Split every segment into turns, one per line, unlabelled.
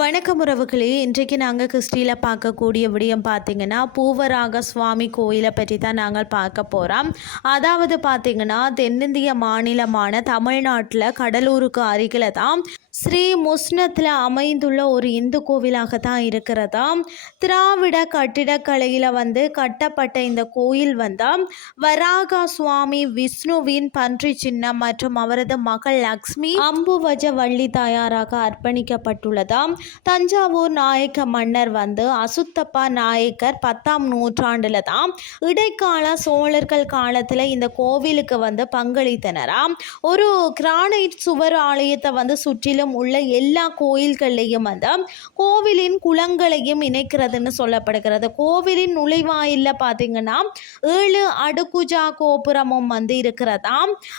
வணக்கம் உறவுகளே இன்றைக்கு நாங்கள் கிறிஸ்டியில் பார்க்கக்கூடிய விடயம் பார்த்தீங்கன்னா பூவராக சுவாமி கோயிலை பற்றி தான் நாங்கள் பார்க்க போகிறோம் அதாவது பார்த்தீங்கன்னா தென்னிந்திய மாநிலமான தமிழ்நாட்டில் கடலூருக்கு அருகில் தான் ஸ்ரீ முஸ்னத்தில் அமைந்துள்ள ஒரு இந்து கோவிலாக தான் இருக்கிறதா? திராவிட கட்டிடக்கலையில் வந்து கட்டப்பட்ட இந்த கோயில் வந்து வராகா சுவாமி விஷ்ணுவின் பன்றி சின்னம் மற்றும் அவரது மகள் லக்ஷ்மி அம்புவஜ வள்ளி தாயாராக அர்ப்பணிக்கப்பட்டுள்ளதாம் தஞ்சாவூர் நாயக்க மன்னர் வந்து அசுத்தப்பா நாயக்கர் பத்தாம் நூற்றாண்டில் தான் இடைக்கால சோழர்கள் காலத்தில் இந்த கோவிலுக்கு வந்து பங்களித்தனராம் ஒரு கிரானைட் சுவர் ஆலயத்தை வந்து சுற்றிலும் உள்ள எல்லா கோயில்கள்லையும் வந்து கோவிலின் குளங்களையும் இணைக்கிறதுன்னு சொல்லப்படுகிறது. கோவிலின் நுழைவாயிலில் பார்த்தீங்கன்னா ஏழு அடுக்குஜா கோபுரமும் வந்து இருக்கிறதா?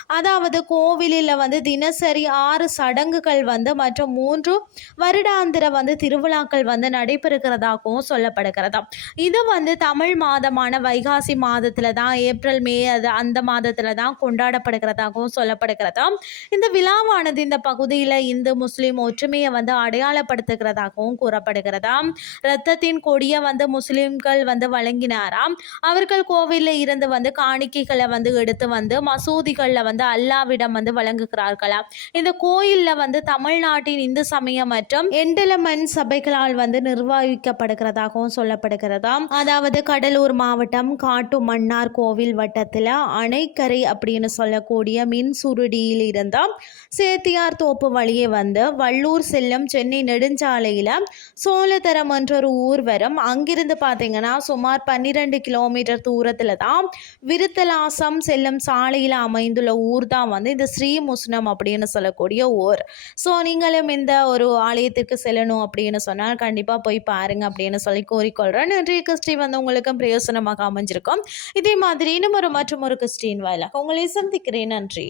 அதாவது கோவிலில் வந்து தினசரி ஆறு சடங்குகள் வந்து மற்றும் மூன்று வருடாந்திர வந்து திருவிழாக்கள் வந்து நடைபெறுகிறதாகவும் சொல்லப்படுகிறதாம் இது வந்து தமிழ் மாதமான வைகாசி மாதத்தில் தான் ஏப்ரல் மே அது அந்த மாதத்தில் தான் கொண்டாடப்படுகிறதாகவும் சொல்லப்படுகிறதாம் இந்த விழாவானது இந்த பகுதியில் இந்து முஸ்லீம் ஒற்றுமையை வந்து அடையாளப்படுத்துகிறதாகவும் கூறப்படுகிறதாம். ரத்தத்தின் கொடியை வந்து முஸ்லீம்கள் வந்து வழங்கினாராம். அவர்கள் கோவிலில் இருந்து வந்து காணிக்கைகளை வந்து எடுத்து வந்து மசூதிகளில் வந்து அல்லாவிடம் வந்து வழங்குகிறார்களாம். இந்த கோயிலில் வந்து தமிழ்நாட்டின் இந்து சமயம் மற்றும் எண்டலமன் சபைகளால் வந்து நிர்வகிக்கப்படுகிறதாகவும் சொல்லப்படுகிறதாம். அதாவது கடலூர் மாவட்டம் காட்டு மன்னார் கோவில் வட்டத்தில் அணைக்கரை அப்படின்னு சொல்லக்கூடிய மின் சுருடியில் இருந்தால் சேத்தியார் தோப்பு வழியே வந்து வள்ளூர் செல்லும் சென்னை நெடுஞ்சாலையில் சோழதரம் என்ற ஒரு ஊர் வரும். அங்கிருந்து பார்த்தீங்கன்னா சுமார் பன்னிரெண்டு கிலோமீட்டர் தூரத்தில் தான் விருத்தலாசம் செல்லும் சாலையில் அமைந்துள்ள ஊர் தான் வந்து இந்த ஸ்ரீ முஸ்னம் அப்படின்னு சொல்லக்கூடிய ஊர். ஸோ நீங்களும் இந்த ஒரு ஆலயத்துக்கு செல்லணும் அப்படின்னு சொன்னால் கண்டிப்பாக போய் பாருங்க அப்படின்னு சொல்லி கூறிக்கொள்கிறேன் இன்றைய கிறிஸ்டி. வந்து உங்களுக்கும் பிரயோசனமாக அமைஞ்சிருக்கும். இதே மாதிரி இன்னும் ஒரு மற்றும் ஒரு கிறிஸ்டின் வாயிலாக உங்களை சந்திக்கிறேன். நன்றி.